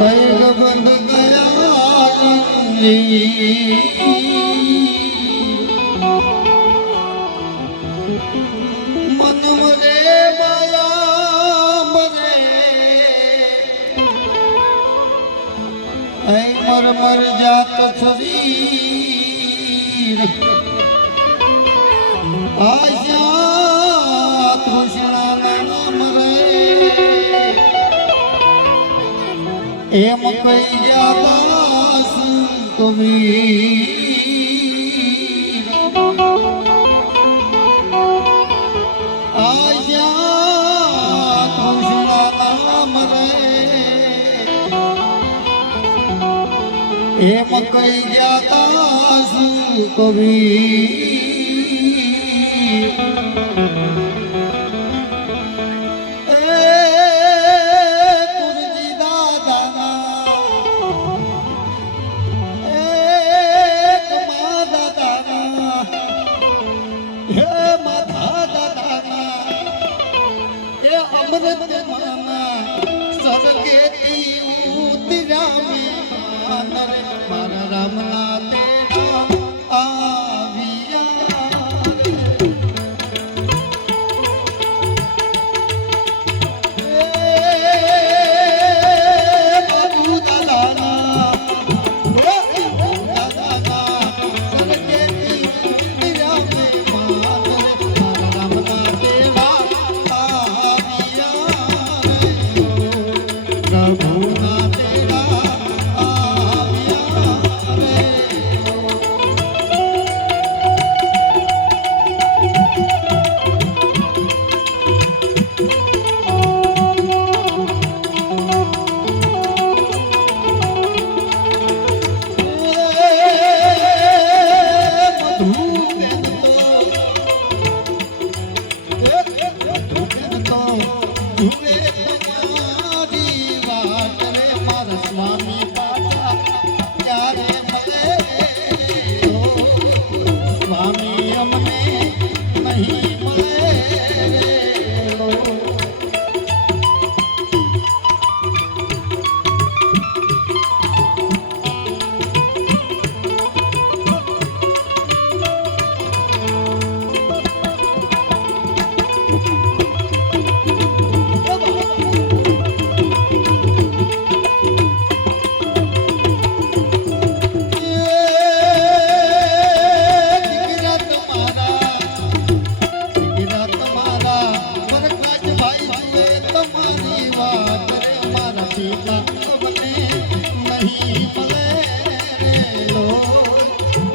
पैर बंध गया मन मरे माया मरे ऐ मर मर जात शरीर आशा तृष्णा एम कई जाता कबीर आशा तृष्णा नाम रे एम कई जाता कबीर अमृत माना सरगेती उतरा में नर मार रमना तेरा आविया बाबू दलाना सरगेती उतरा में नर मार रमना तेरा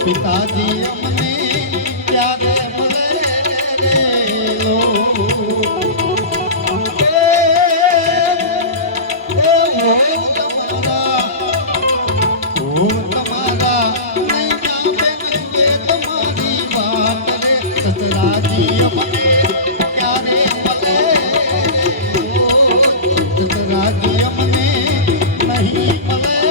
पिताजी अपने प्यारे मरे लो तुम्हारा नहीं जाने तुम्हारी बात रे ससुराजी अपने प्यारे मरे लो ससुराजी अपने नहीं मरे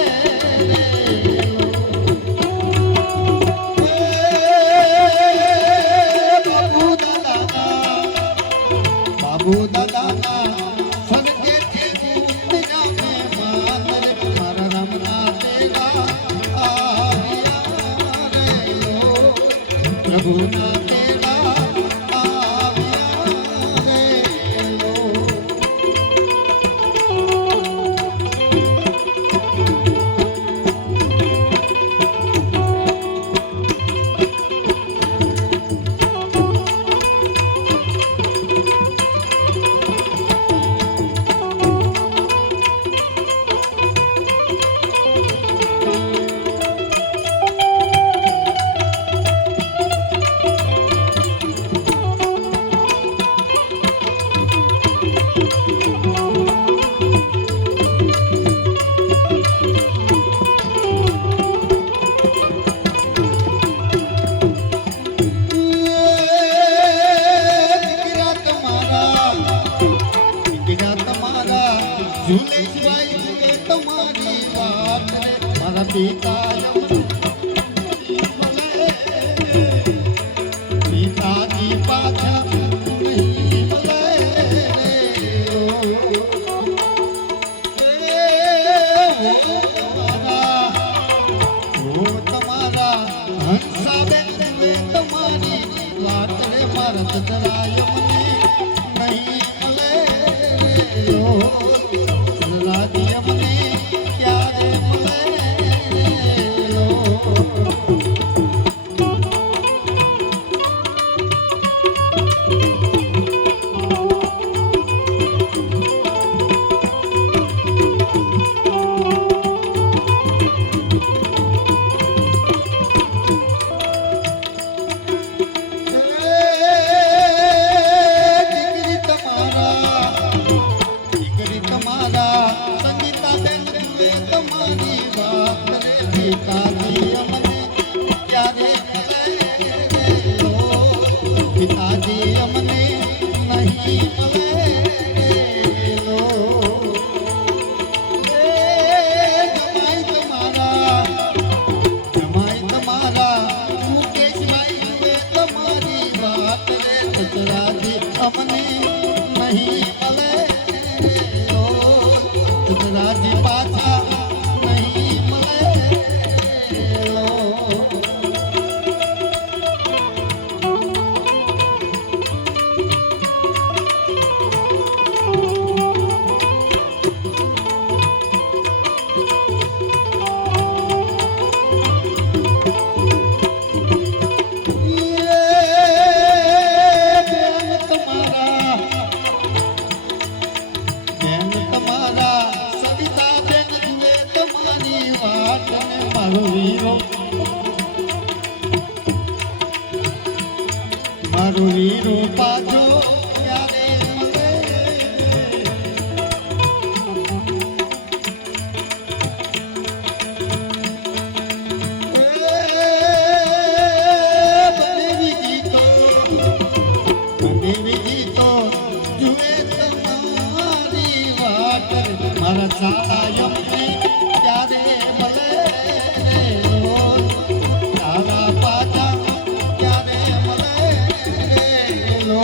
दादा स्वर्गे थे दुनिया में मातर मर रमना तेरा आया रे लो प्रभु ना तेरा आया रे लो झूले शिवाय झूले तुम्हारी बात रे मारा पिताजी पाछा नहीं मले रे ગુજરાતી પાછા નહીં મળે લો. મારો વીરો પાછો ક્યારે મળે. બનેવી ગીતો જુએ તમારી વાટ મારા સાડા યમને ક્યારે મળે. તારા પાછા ક્યારે મળે લો.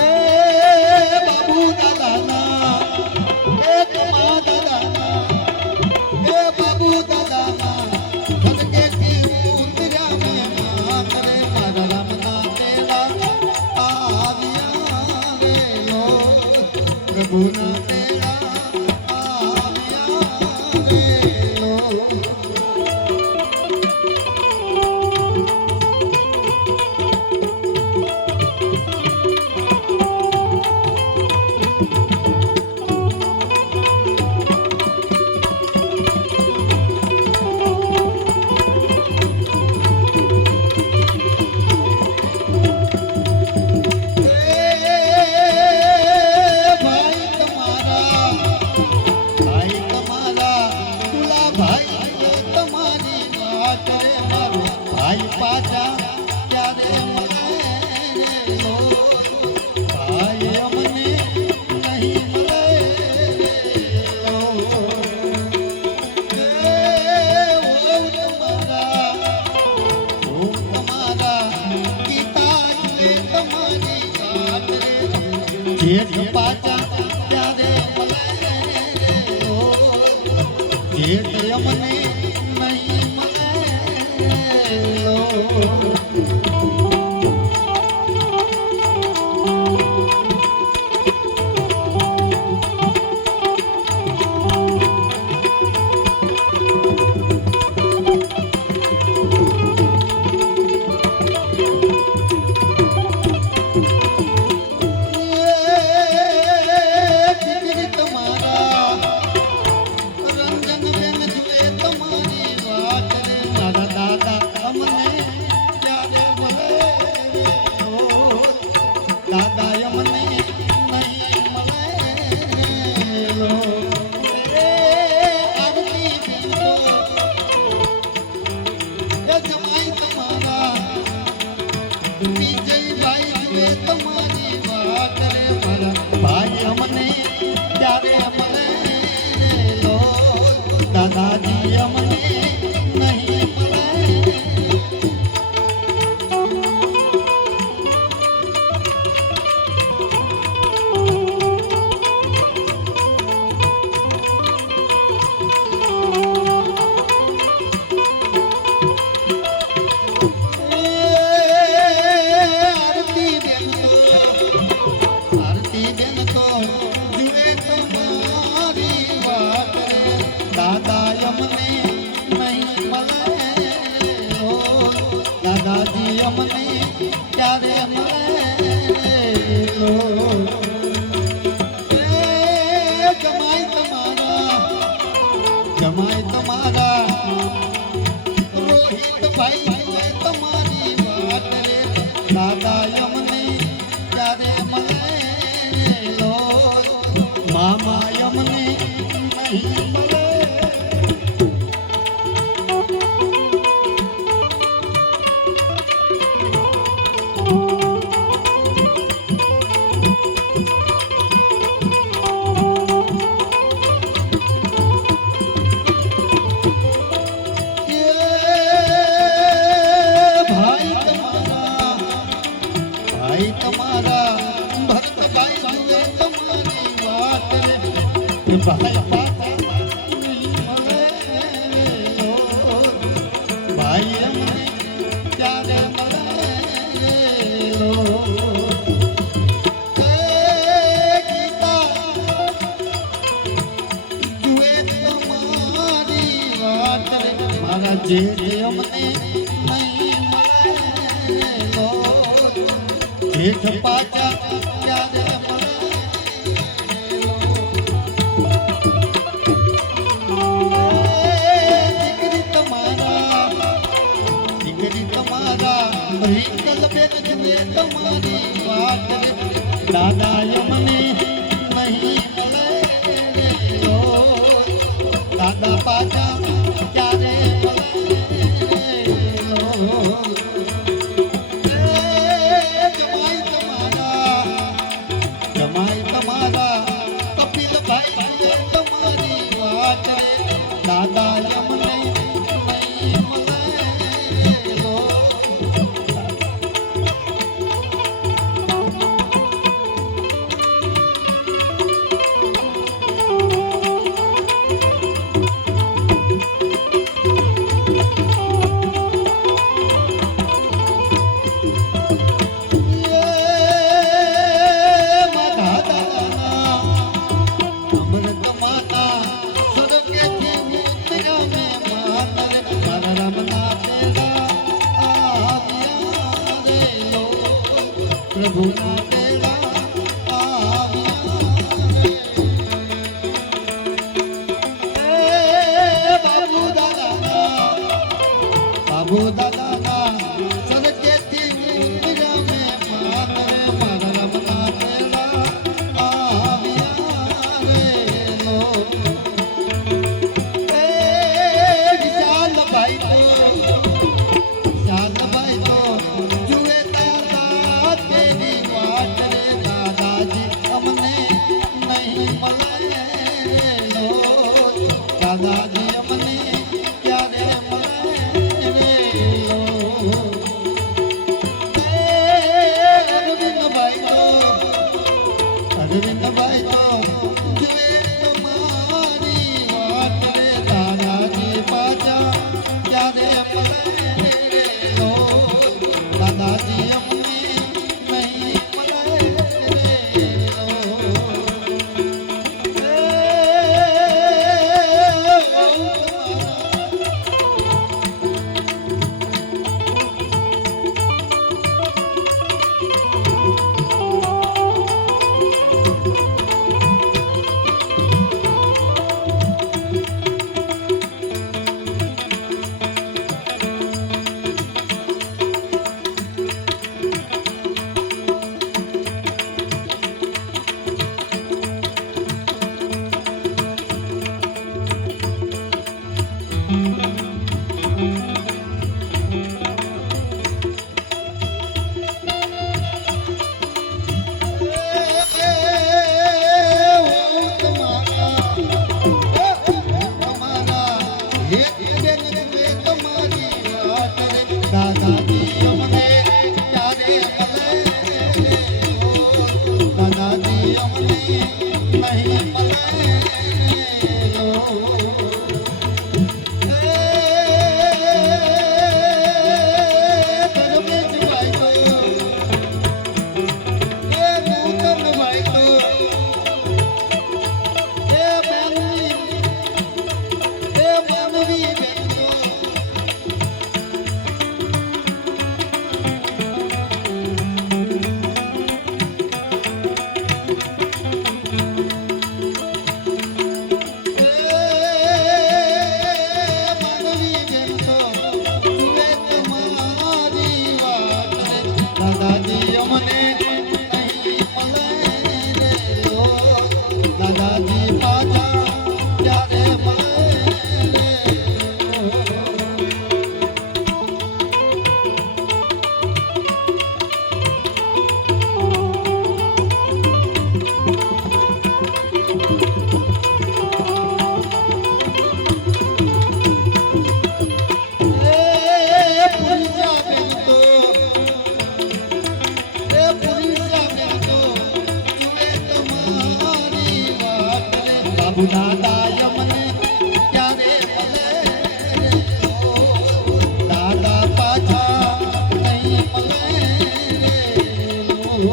એ બાબુ દાદાના એક મા દાદાના એ બાબુ દાદાના સદકેથી ઉતર્યા મહેમાન રે મારા રામના તેડા આવ્યા રે લો. પ્રભુના તેડા આવ્યા રે લો. ભાઈ પાછા ક્યારે મળે લો. ભાઈ અમને નહીં મળે લો. તમારા પિતા તમારી વાત જેઠ પાછા ક્યારે મળે લો. જેઠ અમને નહીં મળે લો. દાદાજી અમને નહીં મળે. આરતી બેન તો જુએ તમારી વાત દાદા અમને નહીં મળે લો. દાદાજી અમને ક્યારે મળે લો. જમાઈ તમારા રોહિત ભાઈ તમારી વાત રે દાદા અમને ક્યારે મળે લો. મામા અમને નહીં મળે. ભાઈ તમારા ભરતભાઈ જુએ તમારી વાત રે ભાઈ પાછા નહીં મળે લો. ભાઈ અમને ક્યારે મળે લો. એ ગીતા જુએ તમારી વાત રે મારા જેઠ અમને નહીં મળે લો. જેઠ પાછા ક્યારે મળે લો. દીકરી તમારા રીકલ બેન જુએ તમારી વાત રે દાદા અમને નહીં મળે લો. દાદા પાછા ક્યારે મળે લો. જમાઈ તમારા કપિલભાઈ જુએ તમારી વાત રે દાદા અમને નહીં મળે લો. દાદાય મને ક્યારે મળે રે ઓ, દાદા પાછા નહીં મળે રે ઓ.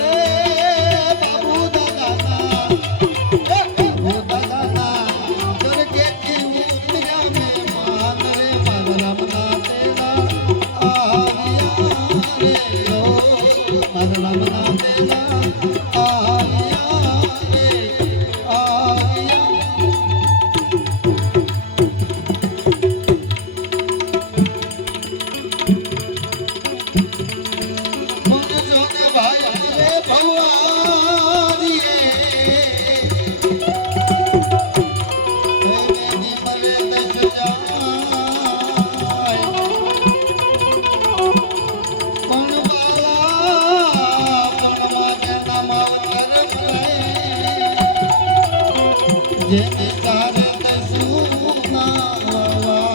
એ બાબુ દાદાના સ્વર્ગેથી ઉતર્યા મહેમાન રે મારા રામના તેરા આવ્યા રે ઓ, મારા રામના તેરા આવ્યા રે આવ્યા. મુંજો ને ભાઈ રે ભવાનીએ મેની મરે દશ જાય પણ બાલા પણ માગે નામ અવતર મળે જેને સારે દશું નાવા.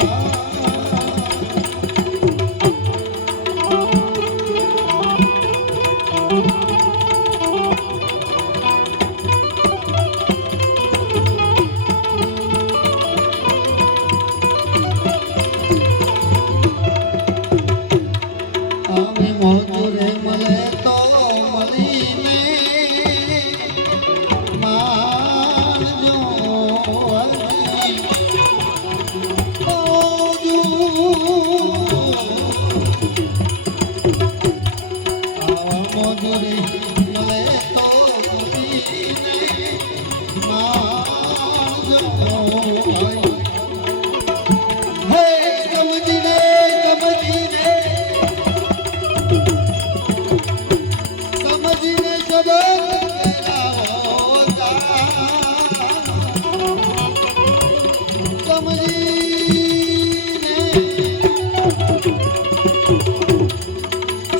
અમે મોજુરે મળે તો મળીને માનજો હરી. મોજુરે મળે તો મળીને માનજો હરી. હે સમજીને સમજીને શબ્દ કરાવો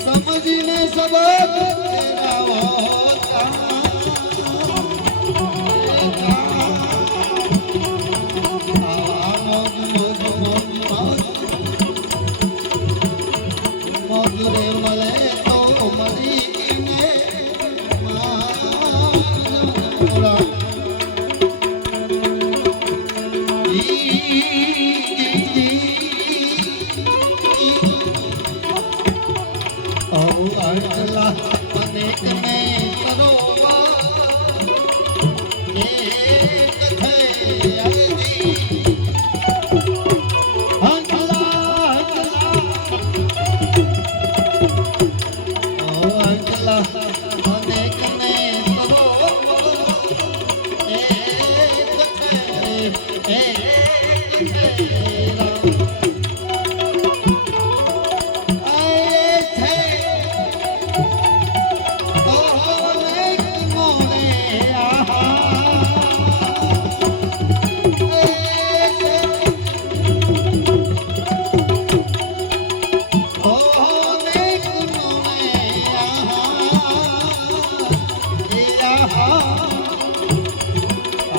સમજીને શબ્દ કરાવો. મોજુરે મળે તો મળીને માનજો. અંજલા અનેક ને સરોવર એક થઈ અરજી. અંજલા અંજલા અનેક ને સરોવર એક થઈ રામ.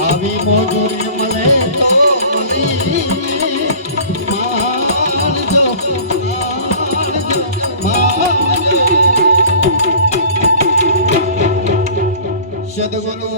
આવી મોજુરી મળે તો મળીને માનજો માનજો. સદગુરુ